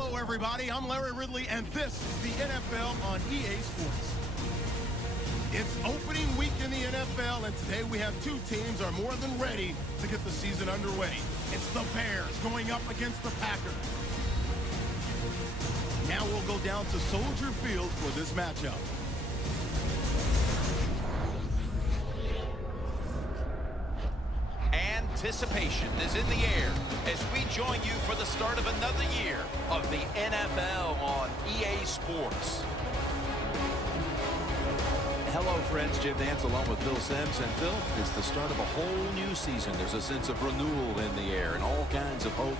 Hello, everybody. I'm Larry Ridley, and this is the NFL on EA Sports. It's opening week in the NFL, and today we have two teams are more than ready to get the season underway. It's the Bears going up against the Packers. Now we'll go down to Soldier Field for this matchup. Anticipation is in the air as we join you for the start of another year of the NFL on EA Sports. Hello, friends. Jim Nance along with Phil Simms. And Phil, it's the start of a whole new season. There's a sense of renewal in the air and all kinds of hope.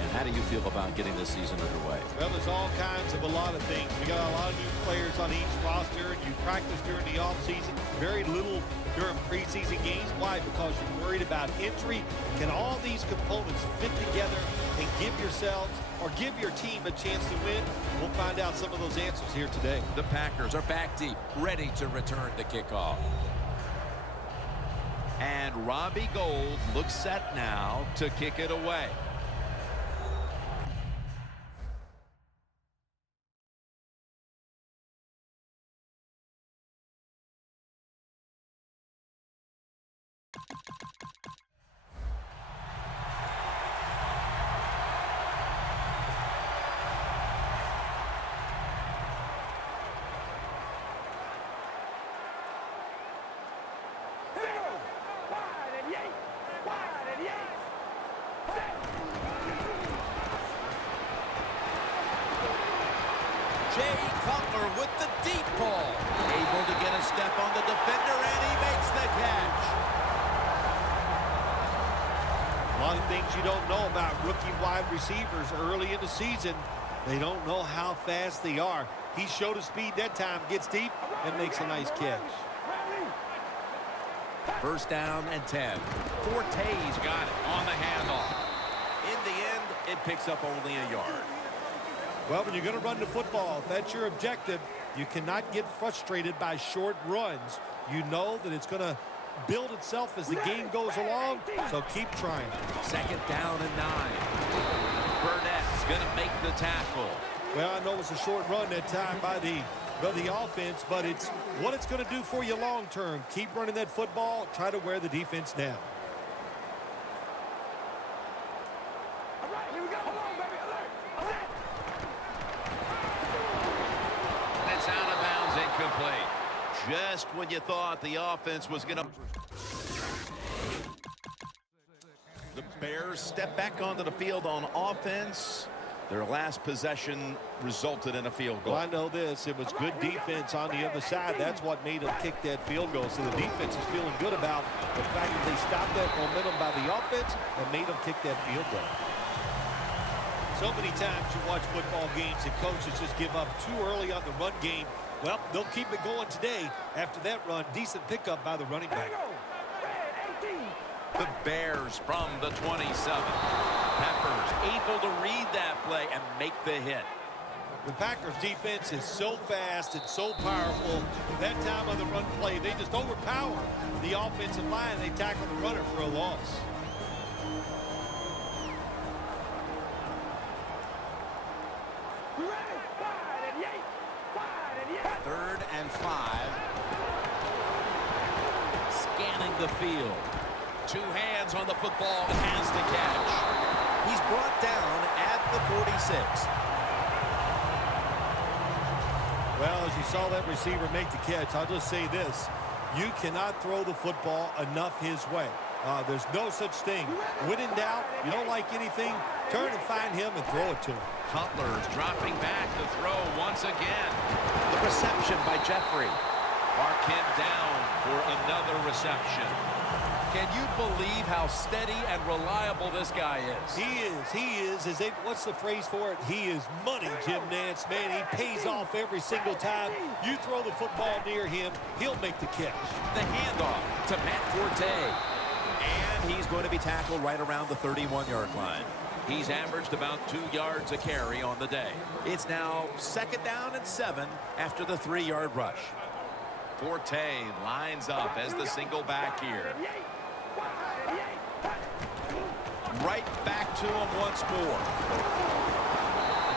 And how do you feel about getting this season underway? Well, there's all kinds of a lot of things. We got a lot of new players on each roster. You practice during the offseason, very little during preseason games. Why? Because you're worried about injury. Can all these components fit together and give yourselves or give your team a chance to win? We'll find out some of those answers here today. The Packers are back deep, ready to return the kickoff. And Robbie Gould looks set now to kick it away. Cutler with the deep ball. Able to get a step on the defender, and he makes the catch. A lot of things you don't know about rookie wide receivers early in the season. They don't know how fast they are. He showed his speed that time, gets deep, and makes a nice catch. First down and 10. Forte's got it on the handoff. In the end, it picks up only a yard. Well, when you're going to run the football, if that's your objective, you cannot get frustrated by short runs. You know that it's going to build itself as the game goes along, so keep trying. Second down and 9. Burnett's going to make the tackle. Well, I know it was a short run that time by the offense, but it's what it's going to do for you long term. Keep running that football, try to wear the defense down. Just when you thought the offense was going to... The Bears step back onto the field on offense. Their last possession resulted in a field goal. Well, I know this. It was good defense on the other side. That's what made them kick that field goal. So the defense is feeling good about the fact that they stopped that momentum by the offense and made them kick that field goal. So many times you watch football games and coaches just give up too early on the run game. Well, they'll keep it going today. After that run, decent pickup by the running back. The Bears from the 27. Peppers able to read that play and make the hit. The Packers defense is so fast and so powerful. That time on the run play, they just overpower the offensive line. They tackle the runner for a loss. Third and 5. Scanning the field. Two hands on the football and has the catch. He's brought down at the 46. Well, as you saw that receiver make the catch, I'll just say this. You cannot throw the football enough his way. There's no such thing. When in doubt, you don't like anything, turn and find him and throw it to him. Cutler's dropping back to throw once again. The reception by Jeffrey. Markin down for another reception. Can you believe how steady and reliable this guy is? He is. What's the phrase for it? He is money, Jim Nance. Man, he pays off every single time. You throw the football near him, he'll make the catch. The handoff to Matt Forte. And he's going to be tackled right around the 31-yard line. He's averaged about 2 yards a carry on the day. It's now second down and 7 after the 3-yard rush. Forte lines up as the single back here. Right back to him once more.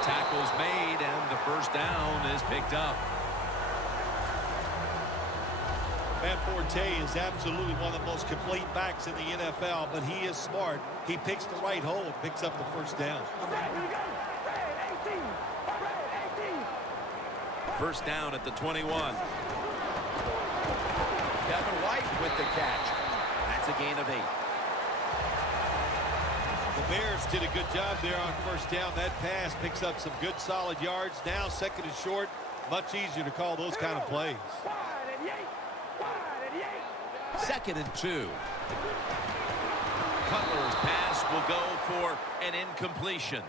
tackle's made, and the first down is picked up. Matt Forte is absolutely one of the most complete backs in the NFL, but he is smart. He picks the right hole and picks up the first down. First down at the 21. Kevin White with the catch. That's a gain of 8. The Bears did a good job there on first down. That pass picks up some good solid yards. Now second and short. Much easier to call those kind of plays. Second and 2. Cutler's pass will go for an incompletion.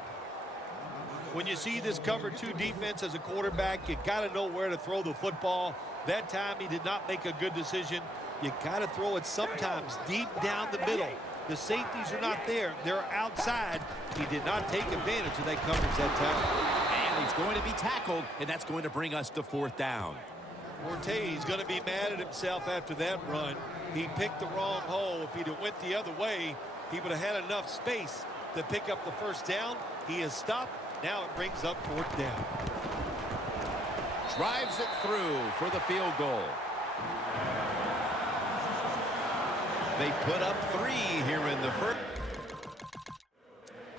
When you see this cover 2 defense as a quarterback, you got to know where to throw the football. That time he did not make a good decision. You got to throw it sometimes deep down the middle. The safeties are not there. They're outside. He did not take advantage of that coverage that time. And he's going to be tackled, and that's going to bring us to fourth down. Forte's going to be mad at himself after that run. He picked the wrong hole. If he'd have went the other way, he would have had enough space to pick up the first down. He has stopped. Now it brings up fourth down. Drives it through for the field goal. They put up 3 here in the first.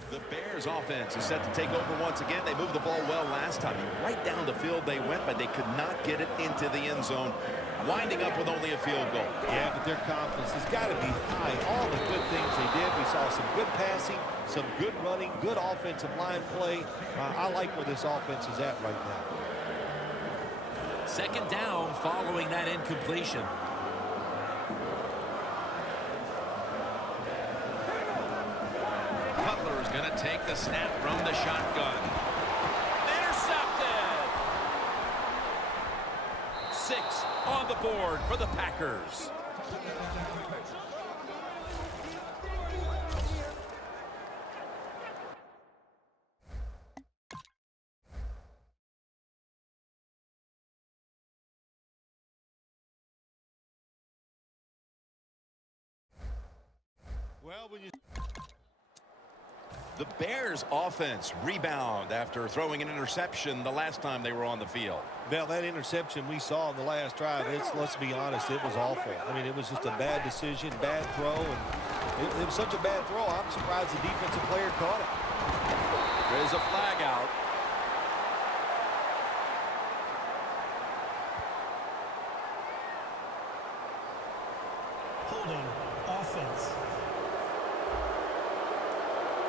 The Bears offense is set to take over once again. They moved the ball well last time. Right down the field they went, but they could not get it into the end zone, winding up with only a field goal. Yeah, but their confidence has got to be high. All the good things they did. We saw some good passing, some good running, good offensive line play. I like where this offense is at right now. Second down following that incompletion. Cutler is going to take the snap from the shotgun. Intercepted! 6 on the board for the Packers. Well, when you... The Bears offense rebound after throwing an interception the last time they were on the field. Well, that interception we saw in the last drive, let's be honest, it was awful. I mean, it was just a bad decision, bad throw, and it was such a bad throw, I'm surprised the defensive player caught it. There's a flag out. Holding offense.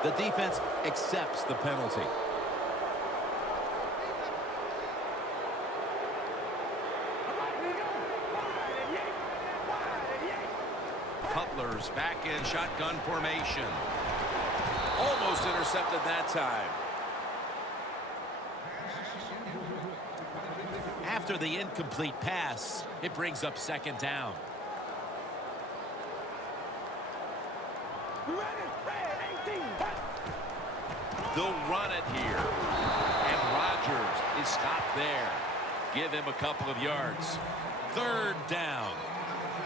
The defense accepts the penalty. Cutler's back in shotgun formation. Almost intercepted that time. After the incomplete pass, it brings up second down. They'll run it here. And Rodgers is stopped there. Give him a couple of yards. Third down.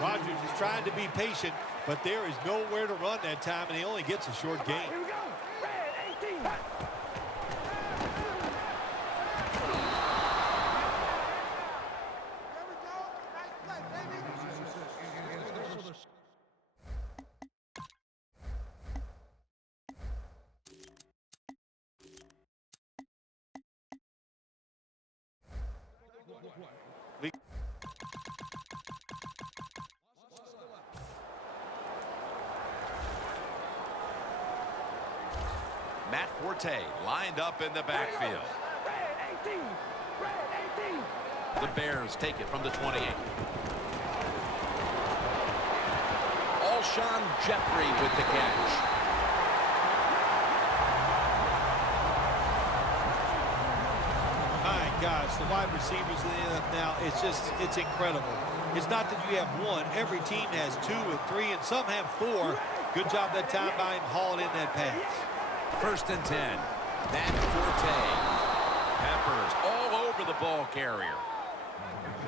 Rodgers is trying to be patient, but there is nowhere to run that time, and he only gets a short gain. Here we go. Red 18. Matt Forte lined up in the backfield. Red 18. Red 18. The Bears take it from the 28. Alshon Jeffrey with the catch. My gosh, the wide receivers in the NFL now, it's incredible. It's not that you have one. Every team has 2 and 3, and some have 4. Good job that time by him hauling in that pass. First and 10. Matt Forte. Peppers all over the ball carrier.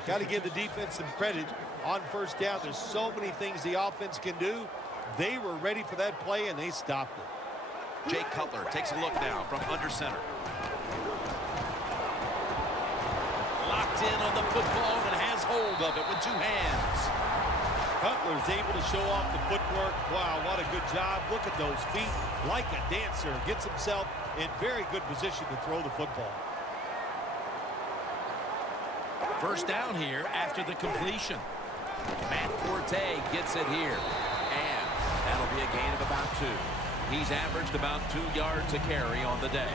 Got to give the defense some credit on first down. There's so many things the offense can do. They were ready for that play, and they stopped it. Jay Cutler takes a look now from under center. locked in on the football and has hold of it with 2 hands. Cutler's able to show off the footwork. Wow, what a good job. Look at those feet. Like a dancer. Gets himself in very good position to throw the football. First down here after the completion. Matt Forte gets it here. And that'll be a gain of about 2. He's averaged about 2 yards a carry on the day.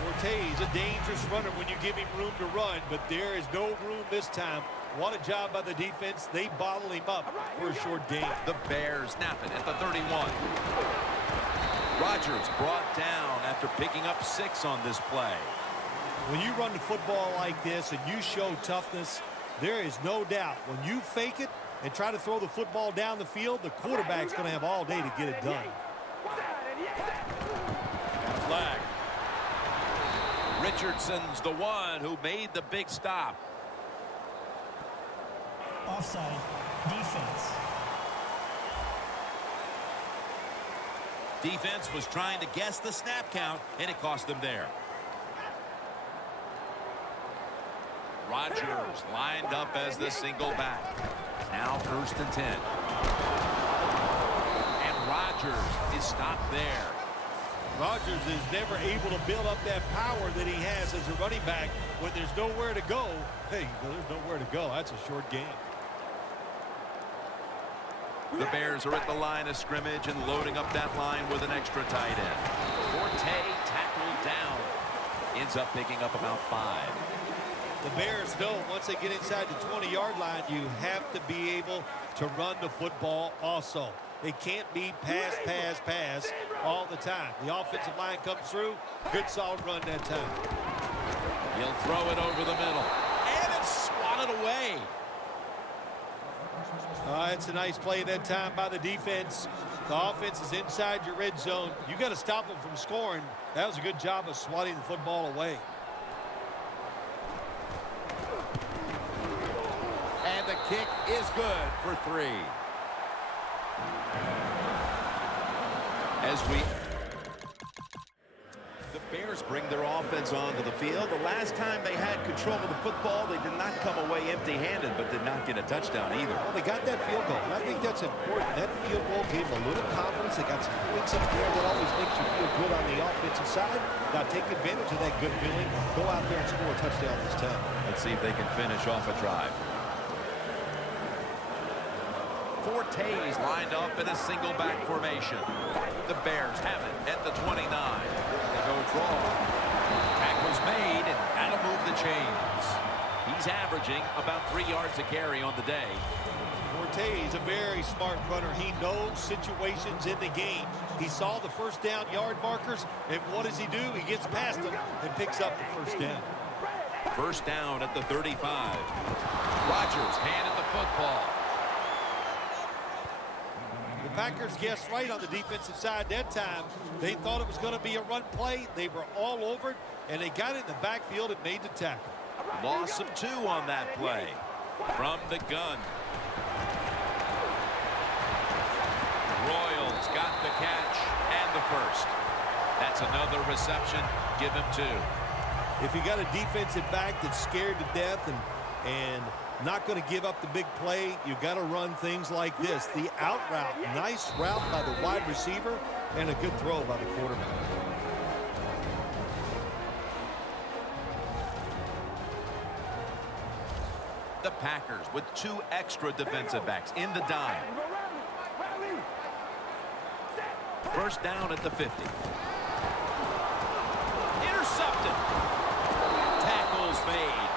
Forte's a dangerous runner when you give him room to run, but there is no room this time. What a job by the defense. They bottle him up for a short gain. The Bears snap it at the 31. Rodgers brought down after picking up 6 on this play. When you run the football like this and you show toughness, there is no doubt when you fake it and try to throw the football down the field, the quarterback's going to have all day to get it done. Flag. Richardson's the one who made the big stop. Offside. Defense. Defense was trying to guess the snap count, and it cost them there. Rodgers lined up as the single back. Now 1st and 10. And Rodgers is stopped there. Rodgers is never able to build up that power that he has as a running back when there's nowhere to go. Hey, there's nowhere to go. That's a short game. The Bears are at the line of scrimmage and loading up that line with an extra tight end. Forte tackled down. Ends up picking up about 5. The Bears know once they get inside the 20-yard line, you have to be able to run the football also. It can't be pass, pass, pass all the time. The offensive line comes through. Good solid run that time. He'll throw it over the middle. And it's swatted away. It's a nice play that time by the defense. The offense is inside your red zone. You got to stop them from scoring. That was a good job of swatting the football away. And the kick is good for 3. The Bears bring their offense onto the field. The last time they had control of the football, they did not come away empty-handed, but did not get a touchdown either. Well, they got that field goal, and I think that's important. That field goal gave them a little confidence. They got some points up there that always makes you feel good on the offensive side. Now take advantage of that good feeling. Go out there and score a touchdown this time. Let's see if they can finish off a drive. Forte's lined up in a single back formation. The Bears have it at the 29. They go draw. Tackle's made, and that'll move the chains. He's averaging about 3 yards a carry on the day. Forte's a very smart runner. He knows situations in the game. He saw the first down yard markers, and what does he do? He gets past them and picks up the first down. First down at the 35. Rodgers handed the football. The Packers guessed right on the defensive side that time. They thought it was going to be a run play. They were all over it, and they got it in the backfield and made the tackle. Loss of 2 on that play. From the gun. Royals got the catch and the first. That's another reception. Give him 2. If you got a defensive back that's scared to death and not going to give up the big play, you got to run things like this. The out route, nice route by the wide receiver, and a good throw by the quarterback. The Packers with 2 extra defensive backs in the dime. First down at the 50. Intercepted. Tackles made.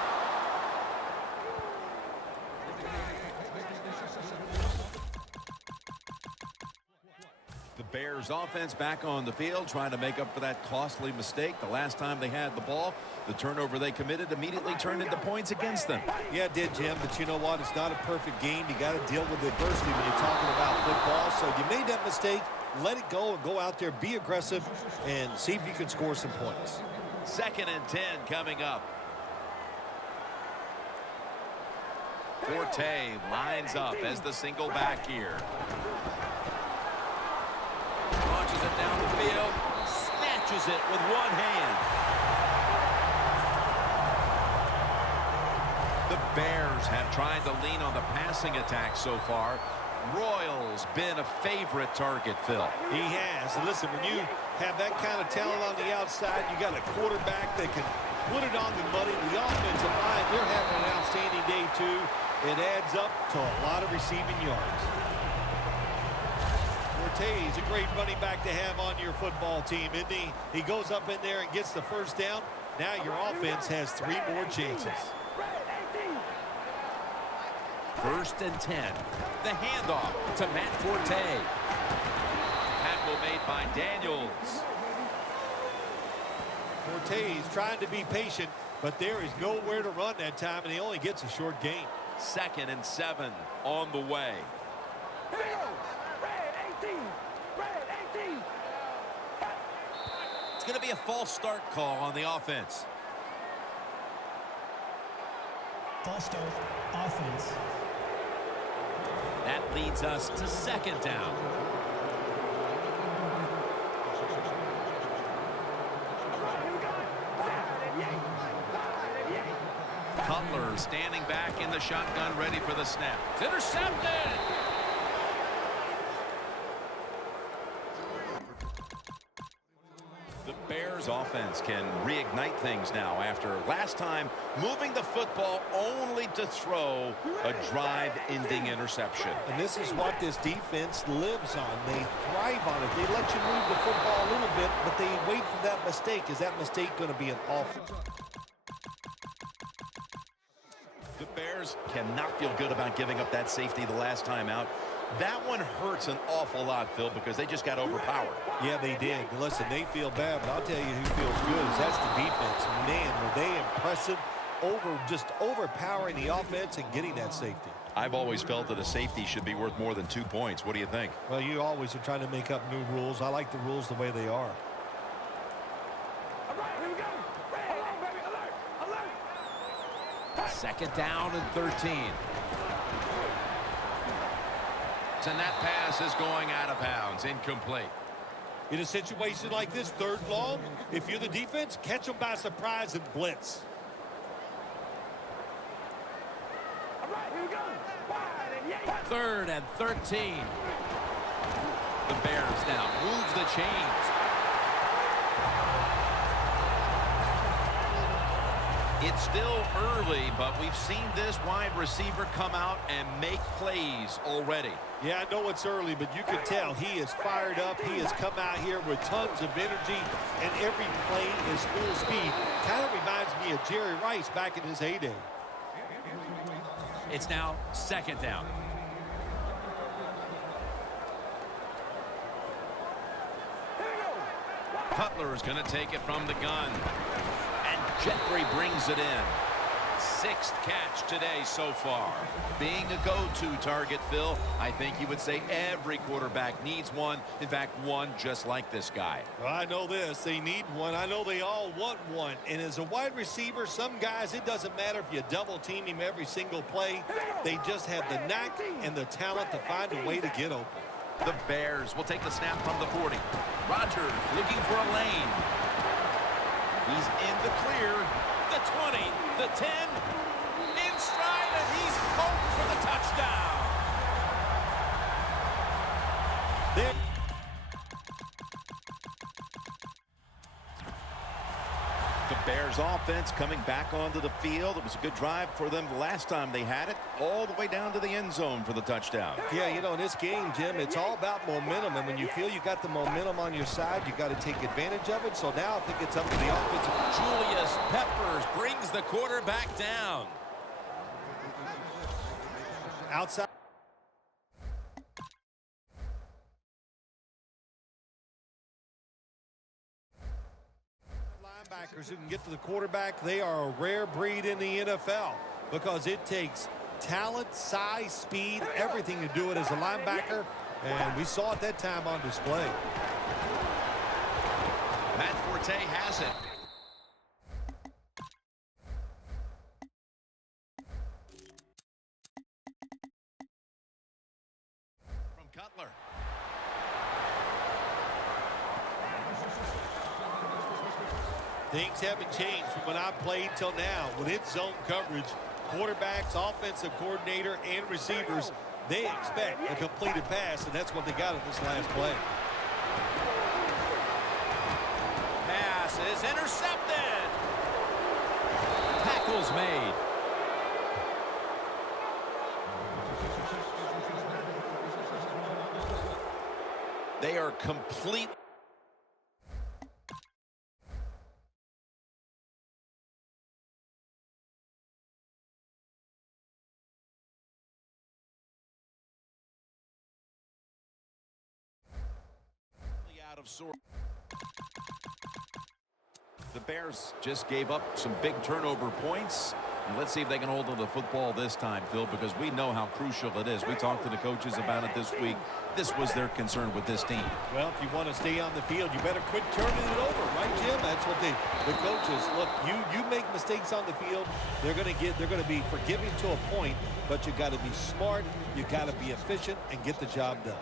The Bears offense back on the field trying to make up for that costly mistake. The last time they had the ball, the turnover they committed immediately turned into points against them. Yeah, it did, Jim, but you know what? It's not a perfect game. You got to deal with adversity when you're talking about football. So you made that mistake, let it go, and go out there, be aggressive, and see if you can score some points. 2nd and 10 coming up. Forte lines up as the single back here. Launches it down the field, snatches it with one hand. Bears have tried to lean on the passing attack so far. Royal's been a favorite target, Phil. He has. And listen, when you have that kind of talent on the outside, you got a quarterback that can put it on the money. The offensive line, they're having an outstanding day, too. It adds up to a lot of receiving yards. Forte's a great running back to have on your football team, isn't he? He goes up in there and gets the first down. Now your offense has 3 more chances. 1st and 10. The handoff to Matt Forte. Tackle made by Daniels. Forte's trying to be patient, but there is nowhere to run that time, and he only gets a short gain. 2nd and 7 on the way. It's going to be a false start call on the offense. False start, offense. That leads us to 2nd down. Cutler standing back in the shotgun, ready for the snap. It's intercepted. The Bears offense can reignite things now after last time moving the football only to throw a drive-ending interception. And this is what this defense lives on. They thrive on it. They let you move the football a little bit, but they wait for that mistake. Is that mistake going to be an awful? The Bears cannot feel good about giving up that safety the last time out. That one hurts an awful lot, Phil, because they just got overpowered. Yeah, they did. Listen, they feel bad, but I'll tell you who feels good is that's the defense. Man, were they impressive, just overpowering the offense and getting that safety. I've always felt that a safety should be worth more than 2 points. What do you think? Well, you always are trying to make up new rules. I like the rules the way they are. All right, here we go. Hold on, baby. Alert. 2nd down and 13. And that pass is going out of bounds, incomplete. In a situation like this, 3rd long, if you're the defense, catch them by surprise and blitz. All right, here we go. 3rd and 13. The Bears now move the chains. It's still early, but we've seen this wide receiver come out and make plays already. Yeah, I know it's early, but you can tell he is fired up. He has come out here with tons of energy, and every play is full speed. Kind of reminds me of Jerry Rice back in his heyday. It's now 2nd down. Cutler is going to take it from the gun. And Jeffrey brings it in. 6th catch today so far. Being a go-to target, Phil, I think you would say every quarterback needs one. In fact, one just like this guy. Well, I know this. They need one. I know they all want one. And as a wide receiver, some guys, it doesn't matter if you double team him every single play. They just have the knack and the talent to find a way to get open. The Bears will take the snap from the 40. Rodgers looking for a lane. He's in the clear. The 20, the 10, in stride, and he's home for the touchdown. There. The Bears offense coming back onto the field. It was a good drive for them the last time they had it, all the way down to the end zone for the touchdown. Yeah, you know, in this game, Jim, it's all about momentum. And when you feel you got the momentum on your side, you got to take advantage of it. So now I think it's up to the offensive. Julius Peppers brings the quarterback down. Outside. Linebackers who can get to the quarterback, they are a rare breed in the NFL because it takes talent, size, speed, everything to do it as a linebacker, and we saw it that time on display. Matt Forte has it. From Cutler. Things haven't changed from when I played till now. When it's zone coverage, Quarterbacks, offensive coordinator, and receivers, they expect a completed pass, and that's what they got in this last play. Pass is intercepted. Tackle's made. They are complete. Out of sorts. The Bears just gave up some big turnover points. Let's see if they can hold on to the football this time, Phil, because we know how crucial it is. We talked to the coaches about it this week. This was their concern with this team. Well, if you want to stay on the field, you better quit turning it over, right, Jim? That's what the coaches look. You make mistakes on the field, they're going to be forgiving to a point, but you got to be smart, you got to be efficient, and get the job done.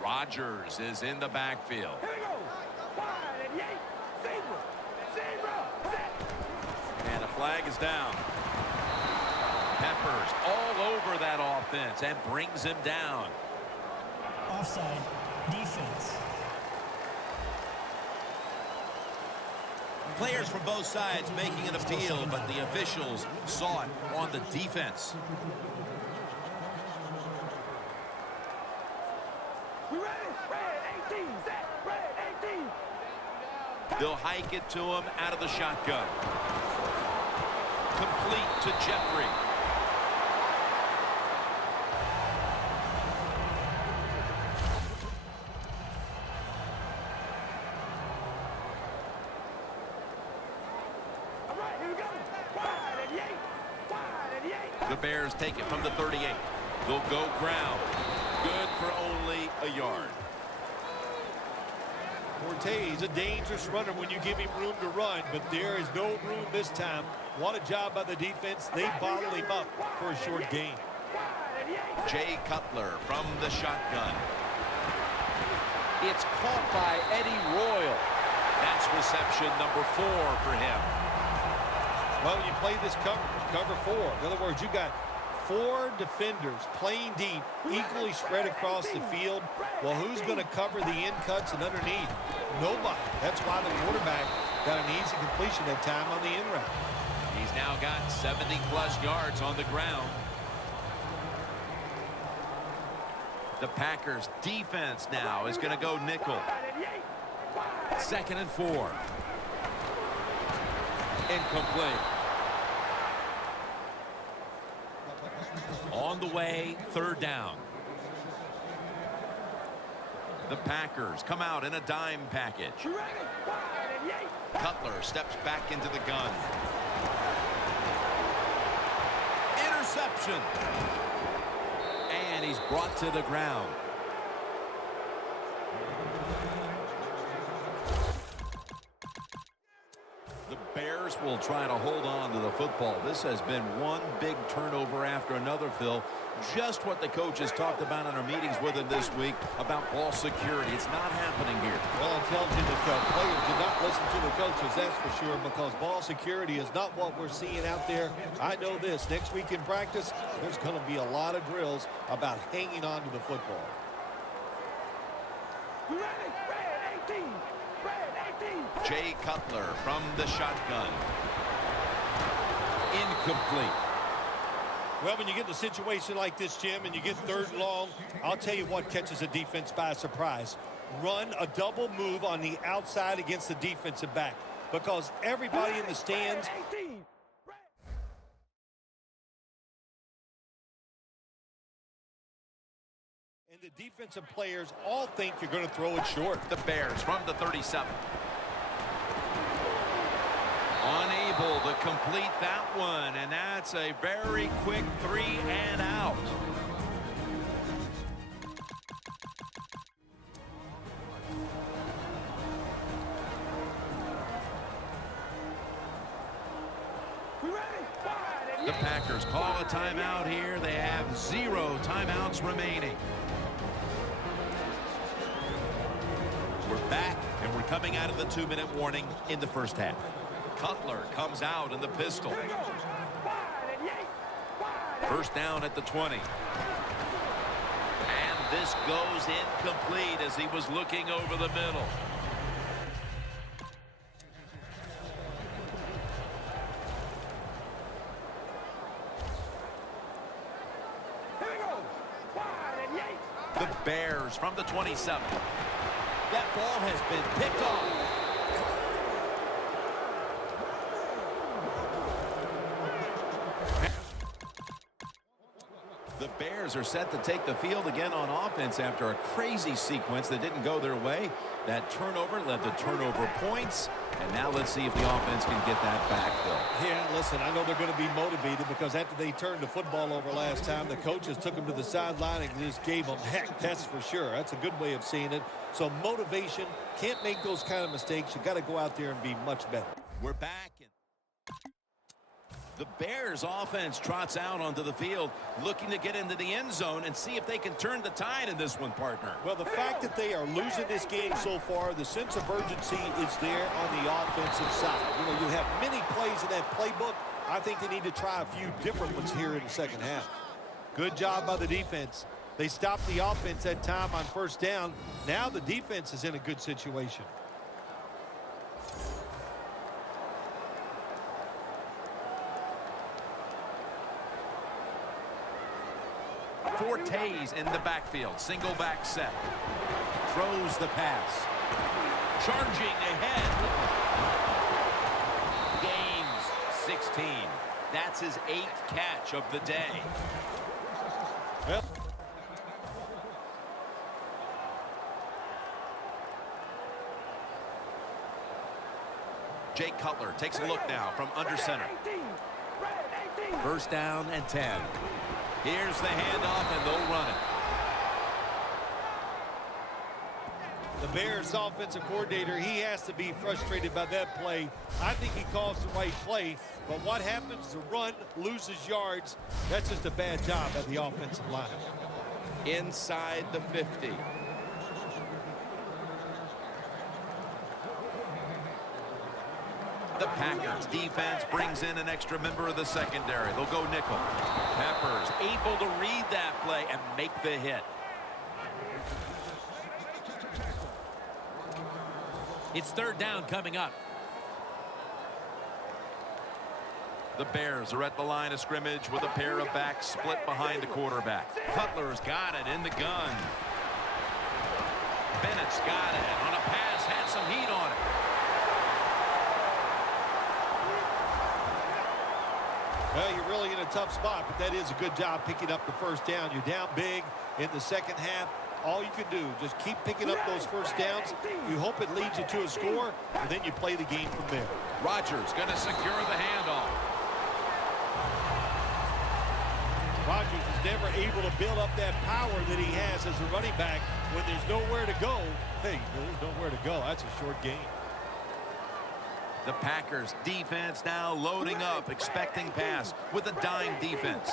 Rodgers is in the backfield. Here we go. Wide and yank. Zebra. Set. And a flag is down. Peppers all over that offense and brings him down. Offside. Defense. Players from both sides making an appeal, but the officials saw it on the defense. We ready? Red 18. Set. Red 18. They'll hike it to him out of the shotgun. Complete to Jeffrey. All right, here we go. Wide and yank. Wide and yank. The Bears take it from the 38. They'll go ground. Good for only a yard. Ortiz, a dangerous runner when you give him room to run, but there is no room this time. What a job by the defense. They bottle him up for a short gain. Jay Cutler from the shotgun. It's caught by Eddie Royal. That's reception number 4 for him. Well, you play this cover 4. In other words, you got 4 defenders playing deep, equally spread across the field. Well, who's going to cover the in cuts and underneath? Nobody. That's why the quarterback got an easy completion that time on the in route. He's now got 70-plus yards on the ground. The Packers defense now is going to go nickel. 2nd and 4. Incomplete. On the way, 3rd down. The Packers come out in a dime package. Cutler steps back into the gun. Interception. And he's brought to the ground. The Bears will try to hold on to the football. This has been one big turnover after another, Phil. Just what the coaches talked about in our meetings with him this week about ball security. It's not happening here. Well, it tells you that the players did not listen to the coaches, that's for sure, because ball security is not what we're seeing out there. I know this. Next week in practice, there's going to be a lot of drills about hanging on to the football. Red 18. Red 18. Jay Cutler from the shotgun. Incomplete. Well, when you get in a situation like this, Jim, and you get 3rd and long, I'll tell you what catches a defense by surprise. Run a double move on the outside against the defensive back, because everybody in the stands and the defensive players all think you're going to throw it short. The Bears from the 37. Unable to complete that one, and that's a very quick 3 and out. The Packers call a timeout here. They have 0 timeouts remaining. We're back, and we're coming out of the 2-minute warning in the first half. Cutler comes out in the pistol. First down at the 20. And this goes incomplete as he was looking over the middle. Here we go. Wide and yay. The Bears from the 27. That ball has been picked off. The Bears are set to take the field again on offense after a crazy sequence that didn't go their way. That turnover led to turnover points. And now let's see if the offense can get that back, Phil. Yeah, listen, I know they're going to be motivated because after they turned the football over last time, the coaches took them to the sideline and just gave them heck, that's for sure. That's a good way of seeing it. So motivation, can't make those kind of mistakes. You got to go out there and be much better. We're back. The Bears offense trots out onto the field, looking to get into the end zone and see if they can turn the tide in this one, partner. Well, the fact that they are losing this game so far, the sense of urgency is there on the offensive side. You know, you have many plays in that playbook. I think they need to try a few different ones here in the second half. Good job by the defense. They stopped the offense that time on first down. Now the defense is in a good situation. Fortes in the backfield. Single back set. Throws the pass. Charging ahead. Gains 16. That's his 8th catch of the day. Well, Jake Cutler takes a look now from under center. First down and 10. Here's the handoff, and they'll run it. the Bears offensive coordinator, he has to be frustrated by that play. I think he calls the right play, but what happens? The run loses yards. That's just a bad job at the offensive line. Inside the 50. The Packers defense brings in an extra member of the secondary. They'll go nickel. Peppers able to read that play and make the hit. It's third down coming up. The Bears are at the line of scrimmage with a pair of backs split behind the quarterback. Cutler's got it in the gun. Bennett's got it on a pass, had some heat on it. Well, you're really in a tough spot, but that is a good job picking up the first down. You're down big in the second half. All you can do, just keep picking up those first downs. You hope it leads you to a score, and then you play the game from there. Rodgers going to secure the handoff. Rodgers is never able to build up that power that he has as a running back. When there's nowhere to go, hey, there's nowhere to go. That's a short game. The Packers defense now loading up, expecting pass with a dime defense.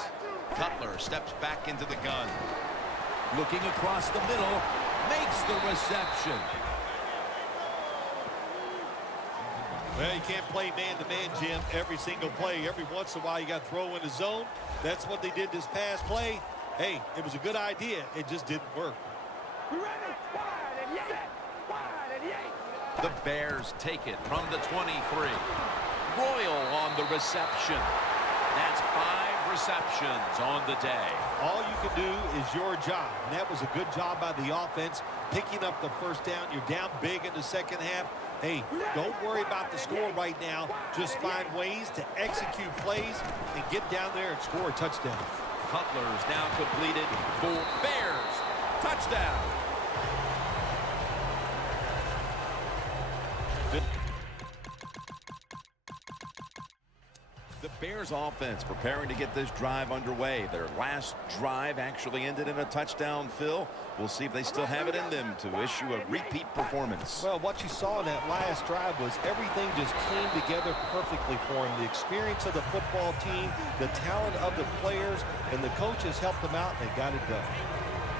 Cutler steps back into the gun. Looking across the middle, makes the reception. Well, you can't play man-to-man, Jim, every single play. Every once in a while, you got to throw in the zone. That's what they did this past play. Hey, it was a good idea. It just didn't work. The Bears take it from the 23. Royal on the reception. That's 5 receptions on the day. All you can do is your job, and that was a good job by the offense, picking up the first down. You're down big in the second half. Hey, don't worry about the score right now. Just find ways to execute plays and get down there and score a touchdown. Cutler's now completed for Bears. Touchdown. The Bears offense preparing to get this drive underway. Their last drive actually ended in a touchdown, Phil. We'll see if they still have it in them to issue a repeat performance. Well, what you saw in that last drive was everything just came together perfectly for them. The experience of the football team, the talent of the players, and the coaches helped them out, and they got it done.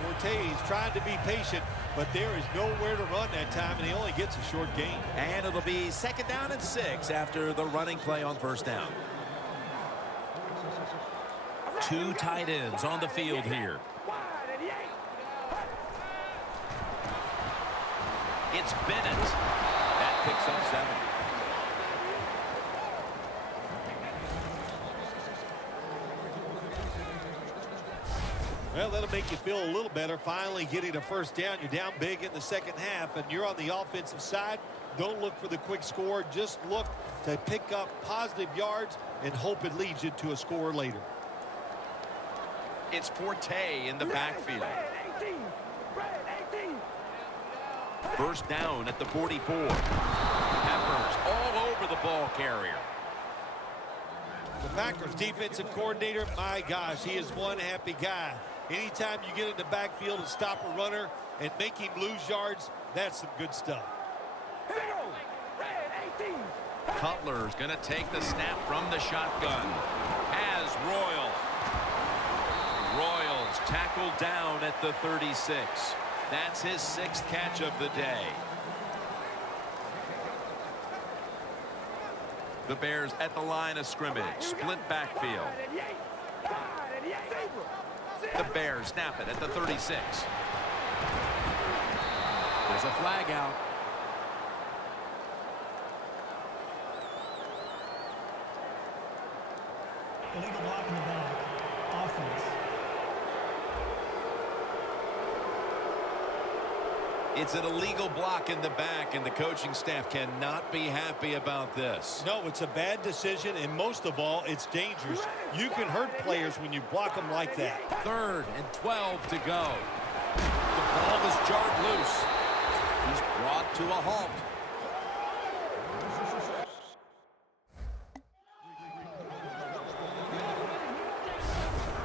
Fortes trying to be patient, but there is nowhere to run that time, and he only gets a short gain. And it'll be 2nd down and 6 after the running play on first down. Two tight ends on the field here. It's Bennett. That picks up 7. Well, that'll make you feel a little better. Finally getting a first down. You're down big in the second half, and you're on the offensive side. Don't look for the quick score. Just look to pick up positive yards and hope it leads you to a score later. It's Forte in the backfield. First down at the 44. Peppers all over the ball carrier. The Packers defensive coordinator, my gosh, he is one happy guy. Anytime you get in the backfield and stop a runner and make him lose yards, that's some good stuff. Cutler's going to take the snap from the shotgun. Has Royal. Royals tackled down at the 36. That's his 6th catch of the day. The Bears at the line of scrimmage. Split backfield. The Bears snap it at the 36. There's a flag out. Illegal block in the back. Offense. It's an illegal block in the back, and the coaching staff cannot be happy about this. No, it's a bad decision, and most of all, it's dangerous. You can hurt players when you block them like that. 3rd and 12 to go. The ball is jarred loose. He's brought to a halt.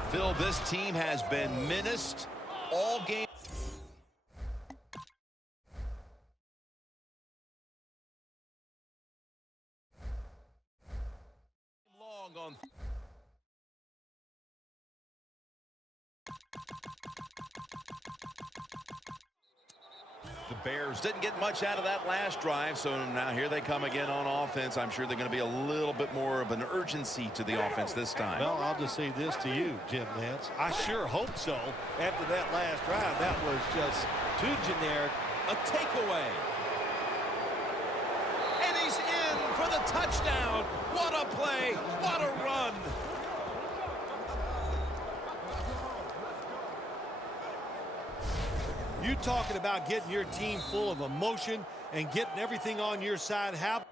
Phil, this team has been menaced all game. On the Bears didn't get much out of that last drive, so now here they come again on offense. I'm sure they're going to be a little bit more of an urgency to the offense this time. Well, I'll just say this to you, Jim Nance. I sure hope so. After that last drive, that was just too generic. A takeaway. And he's in for the touchdown. What a play. What a run. You talking about getting your team full of emotion and getting everything on your side. How about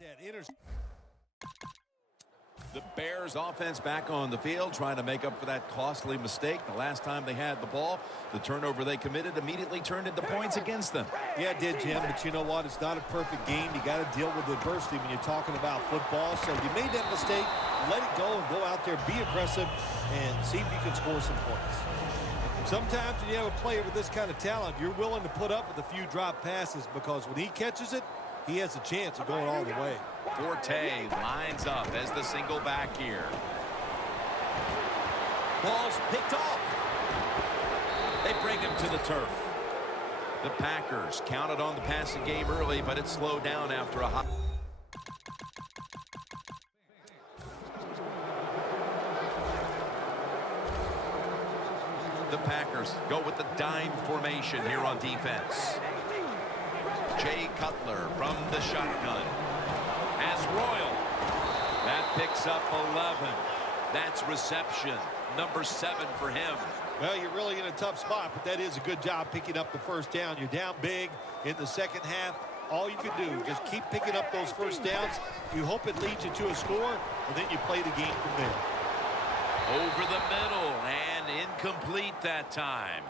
that interception? The Bears offense back on the field trying to make up for that costly mistake. The last time they had the ball, the turnover they committed immediately turned into points against them. Yeah, it did, Jim, but you know what? It's not a perfect game. You got to deal with adversity when you're talking about football. So you made that mistake, let it go and go out there, be aggressive, and see if you can score some points. Sometimes when you have a player with this kind of talent, you're willing to put up with a few drop passes because when he catches it, he has a chance of going all the way. Forte lines up as the single back here. Ball's picked off. They bring him to the turf. The Packers counted on the passing game early, but it slowed down after a hot. The Packers go with the dime formation here on defense. Jay Cutler from the shotgun. As Royal. That picks up 11. That's reception number 7 for him. Well, you're really in a tough spot, but that is a good job picking up the first down. You're down big in the second half. All you can do, just keep picking up those first downs. You hope it leads you to a score, and then you play the game from there. Over the middle and incomplete that time.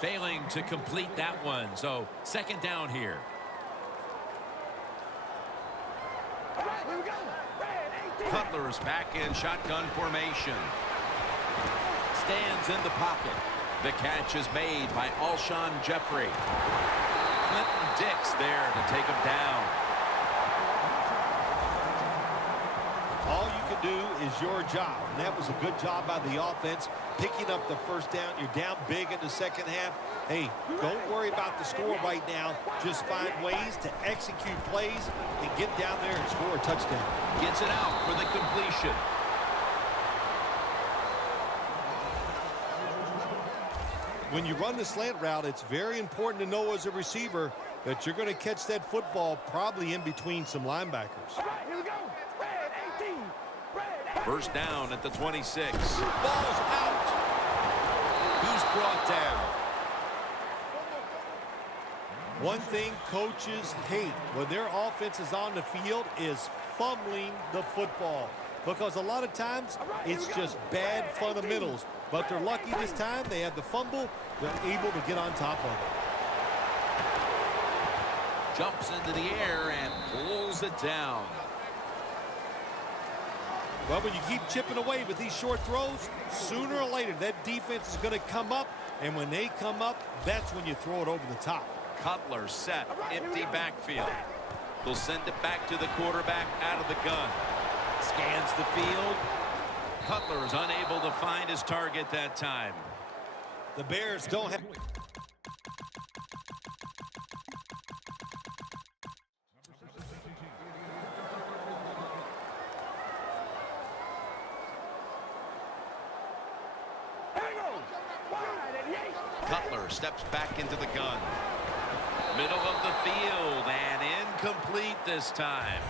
Failing to complete that one, so second down here. Cutler's back in shotgun formation. Stands in the pocket. The catch is made by Alshon Jeffrey. Clinton Dix there to take him down. All you can do is your job. And that was a good job by the offense, picking up the first down. You're down big in the second half. Hey, don't worry about the score right now. Just find ways to execute plays and get down there and score a touchdown. Gets it out for the completion. When you run the slant route, it's very important to know as a receiver that you're going to catch that football probably in between some linebackers. All right, here we go. Red 18. Red 18. First down at the 26. Ball's out. He's brought down. One thing coaches hate when their offense is on the field is fumbling the football, because a lot of times it's just bad fundamentals. But they're lucky this time. They had the fumble. They're able to get on top of it. Jumps into the air and pulls it down. Well, when you keep chipping away with these short throws, sooner or later that defense is going to come up. And when they come up, that's when you throw it over the top. Cutler set, empty backfield. They'll send it back to the quarterback out of the gun. Scans the field. Cutler is unable to find his target that time. The Bears don't have... Cutler steps back into the gun. Middle of the field and incomplete this time.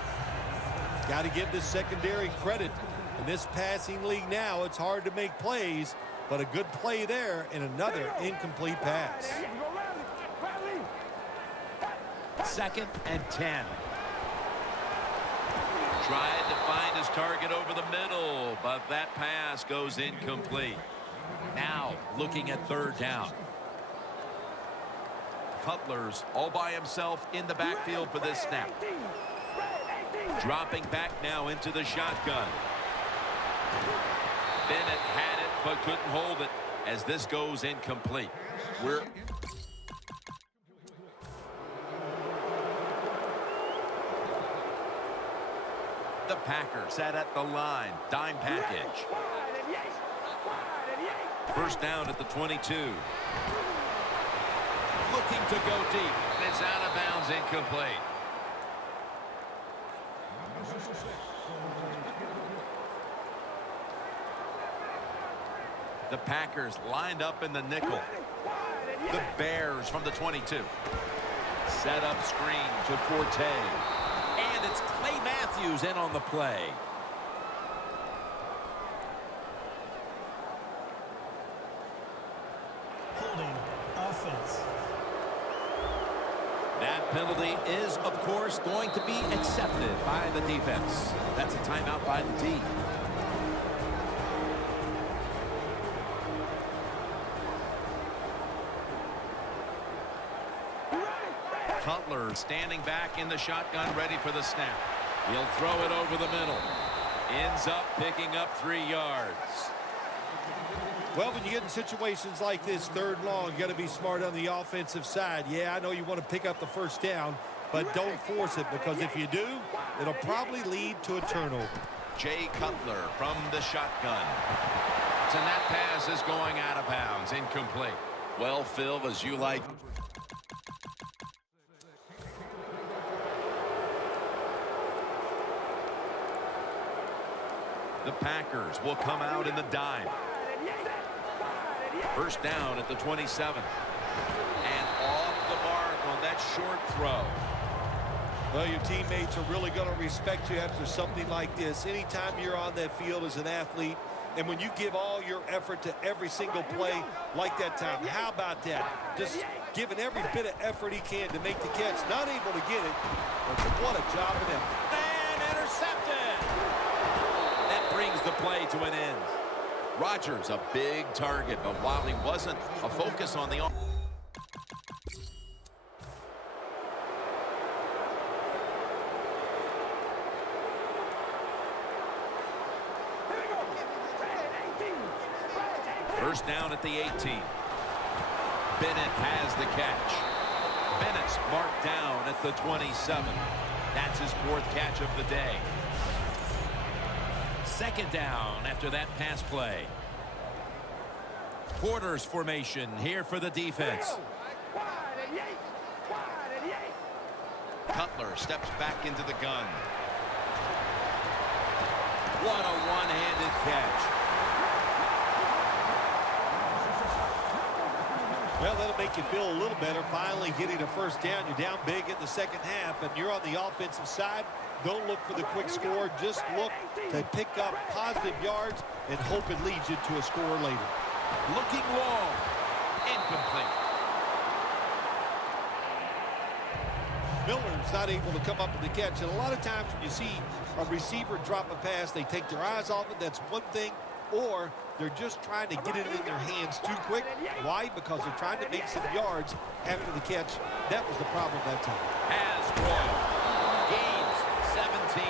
Got to give this secondary credit. In this passing league now, it's hard to make plays, but a good play there and another incomplete pass. Second and 10. Tried to find his target over the middle, but that pass goes incomplete. Now looking at third down. Cutler's all by himself in the backfield for this snap. Dropping back now into the shotgun. Bennett had it but couldn't hold it as this goes incomplete. The Packers set at the line. Dime package. First down at the 22. Looking to go deep. It's out of bounds, incomplete. The Packers lined up in the nickel. The Bears from the 22. Set up screen to Forte. And it's Clay Matthews in on the play. Holding offense. That penalty is, of course, going to be accepted by the defense. That's a timeout by the D. Cutler standing back in the shotgun, ready for the snap. He'll throw it over the middle. Ends up picking up 3 yards. Well, when you get in situations like this, third long, you got to be smart on the offensive side. Yeah, I know you want to pick up the first down, but don't force it, because if you do, it'll probably lead to a turnover. Jay Cutler from the shotgun. And that pass is going out of bounds, incomplete. Well, Phil, as you like. The Packers will come out in the dime. First down at the 27. And off the mark on that short throw. Well, your teammates are really going to respect you after something like this. Anytime you're on that field as an athlete, and when you give all your effort to every single play like that time, how about that? Just giving every bit of effort he can to make the catch. Not able to get it, but what a job of effort. And intercepted. That brings the play to an end. Rodgers, a big target, but while he wasn't a focus on the offense. First down at the 18. Bennett has the catch. Bennett's marked down at the 27. That's his 4th catch of the day. Second down after that pass play. Quarters formation here for the defense. Cutler steps back into the gun. What a one-handed catch. Well, that'll make you feel a little better. Finally getting a first down. You're down big in the second half, and you're on the offensive side. Don't look for the quick score. Just look to pick up positive yards and hope it leads you to a score later. Looking long. Incomplete. Miller's not able to come up with the catch. And a lot of times when you see a receiver drop a pass, they take their eyes off it. That's one thing. Or they're just trying to get it in their hands too quick. Why? Because they're trying to make some yards after the catch. That was the problem that time. Has Royal. Gains 17.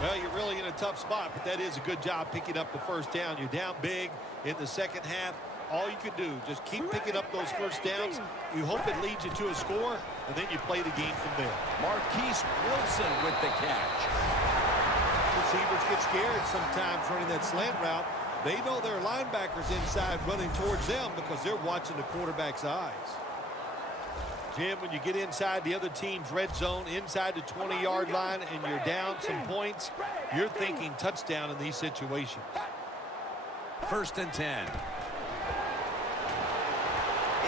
Well, you're really in a tough spot, but that is a good job picking up the first down. You're down big in the second half. All you can do, just keep picking up those first downs. You hope it leads you to a score, and then you play the game from there. Marquise Wilson with the catch. Receivers get scared sometimes running that slant route. They know their linebackers inside running towards them because they're watching the quarterback's eyes. Jim, when you get inside the other team's red zone, inside the 20-yard line, and you're down some points, you're thinking touchdown in these situations. 1st and 10.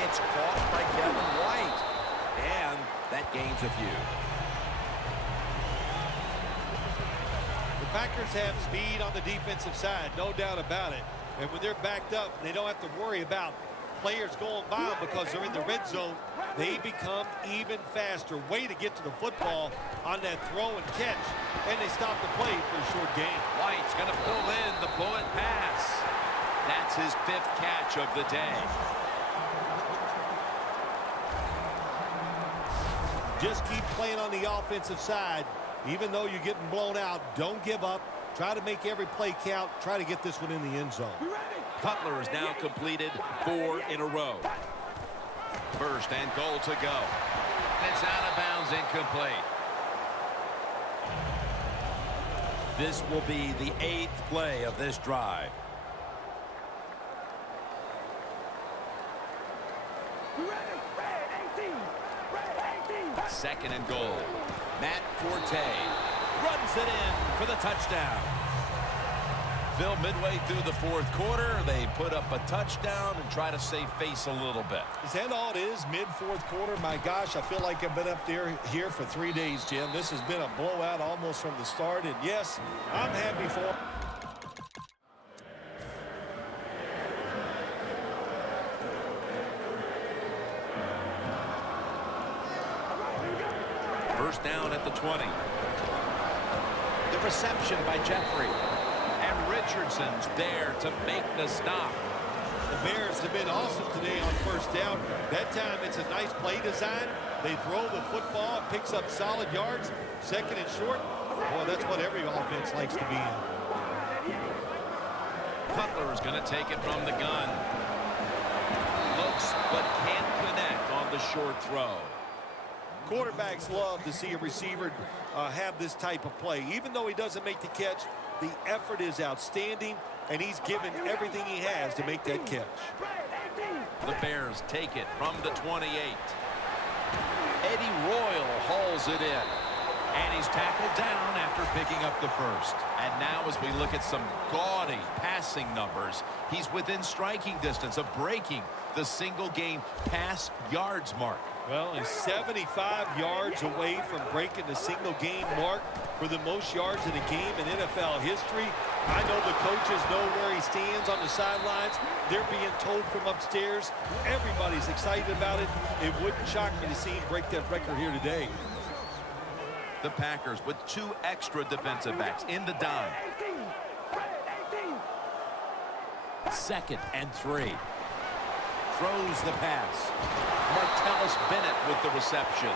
It's caught by Kevin White. And that gains a few. The Packers have speed on the defensive side, no doubt about it. And when they're backed up, they don't have to worry about players going by them because they're in the red zone. They become even faster. Way to get to the football on that throw and catch. And they stop the play for a short gain. White's going to pull in the bullet pass. That's his 5th catch of the day. Just keep playing on the offensive side. Even though you're getting blown out, don't give up. Try to make every play count. Try to get this one in the end zone. Cutler has now completed 4 in a row. 1st and goal to go. It's out of bounds, incomplete. This will be the 8th play of this drive. Second and goal. Matt Forte runs it in for the touchdown. Phil, midway through the 4th quarter, they put up a touchdown and try to save face a little bit. Is that all it is, mid-4th quarter? My gosh, I feel like I've been up here for 3 days, Jim. This has been a blowout almost from the start, and yes, I'm happy for it. First down at the 20. The reception by Jeffrey. And Richardson's there to make the stop. The Bears have been awesome today on first down. That time it's a nice play design. They throw the football, picks up solid yards. Second and short. Boy, that's what every offense likes to be in. Cutler is going to take it from the gun. Looks but can't connect on the short throw. Quarterbacks love to see a receiver have this type of play. Even though he doesn't make the catch, the effort is outstanding, and he's given everything he has to make that catch. The Bears take it from the 28. Eddie Royal hauls it in. And he's tackled down after picking up the 1st. And now as we look at some gaudy passing numbers, he's within striking distance of breaking the single-game pass yards mark. Well, he's 75 yards away from breaking the single-game mark for the most yards in a game in NFL history. I know the coaches know where he stands on the sidelines. They're being told from upstairs. Everybody's excited about it. It wouldn't shock me to see him break that record here today. The Packers with 2 extra defensive backs in the dime. 2nd and 3. Throws the pass. Martellus Bennett with the reception.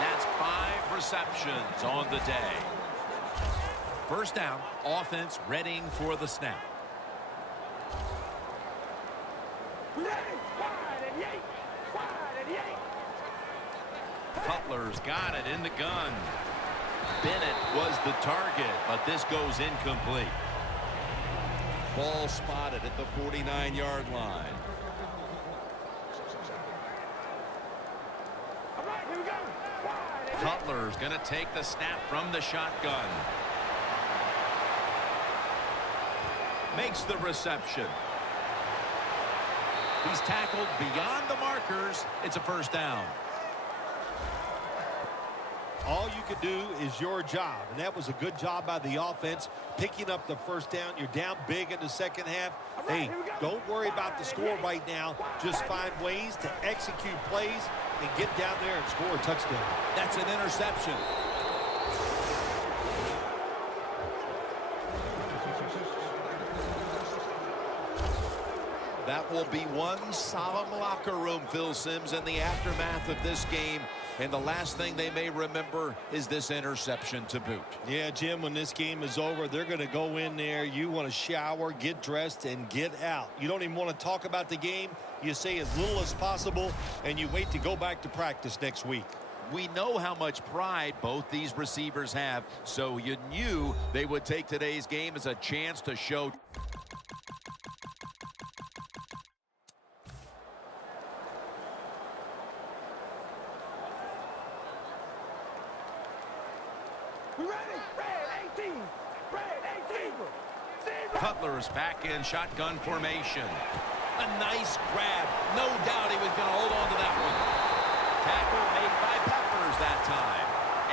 That's 5 receptions on the day. First down, offense readying for the snap. Cutler's got it in the gun. Bennett was the target, but this goes incomplete. Ball spotted at the 49-yard line. All right, here we go. Wide and Cutler's going to take the snap from the shotgun. Makes the reception. He's tackled beyond the markers. It's a first down. All you can do is your job, and that was a good job by the offense, picking up the first down. You're down big in the second half. Hey, don't worry about the score right now. Just find ways to execute plays and get down there and score a touchdown. That's an interception. That will be one solemn locker room, Phil Simms, in the aftermath of this game. And the last thing they may remember is this interception to boot. Yeah, Jim, when this game is over, they're going to go in there. You want to shower, get dressed, and get out. You don't even want to talk about the game. You say as little as possible, and you wait to go back to practice next week. We know how much pride both these receivers have, so you knew they would take today's game as a chance to show. ready. Red 18. Red 18. Cutler's back in shotgun formation. A nice grab. No doubt he was going to hold on to that one. Tackle made by Peppers that time.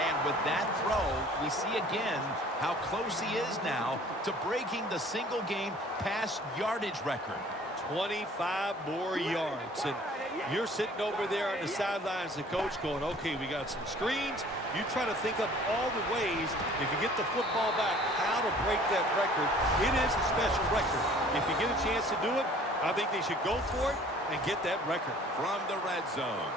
And with that throw, we see again how close he is now to breaking the single-game pass yardage record. 25 more yards. And you're sitting over there on the sidelines, the coach going, okay, we got some screens. You try to think of all the ways, if you get the football back, how to break that record. It is a special record. If you get a chance to do it, I think they should go for it and get that record. From the red zone.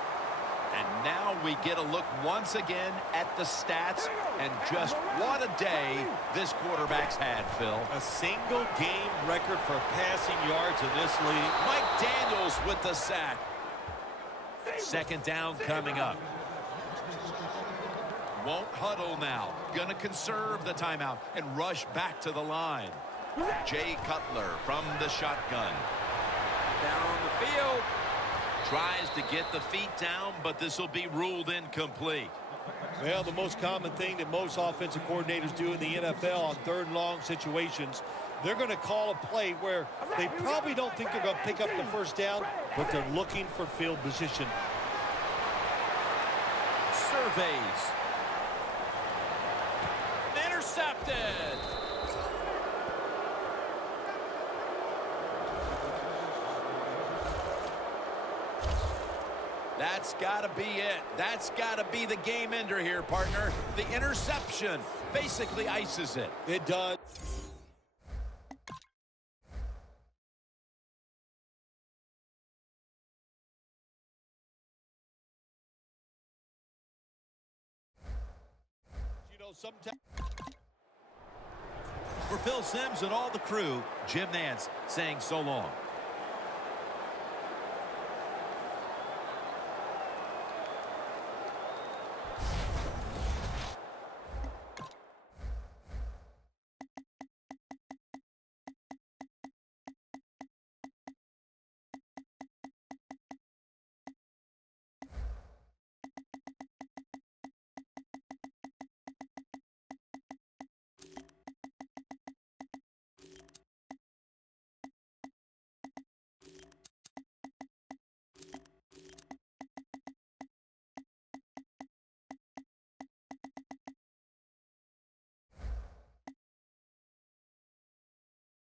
And now we get a look once again at the stats, and just what a day this quarterback's had, Phil. A single game record for passing yards in this league. Mike Daniels with the sack. Second down coming up. Won't huddle now. Gonna conserve the timeout and rush back to the line. Jay Cutler from the shotgun. Down on the field. Tries to get the feet down, but this will be ruled incomplete. Well, the most common thing that most offensive coordinators do in the NFL on third and long situations, they're going to call a play where they probably don't think they're going to pick up the first down, but they're looking for field position. Surveys. Intercepted. That's got to be it. That's got to be the game ender here, partner. The interception basically ices it. It does. You know, sometimes. For Phil Simms and all the crew, Jim Nantz saying so long.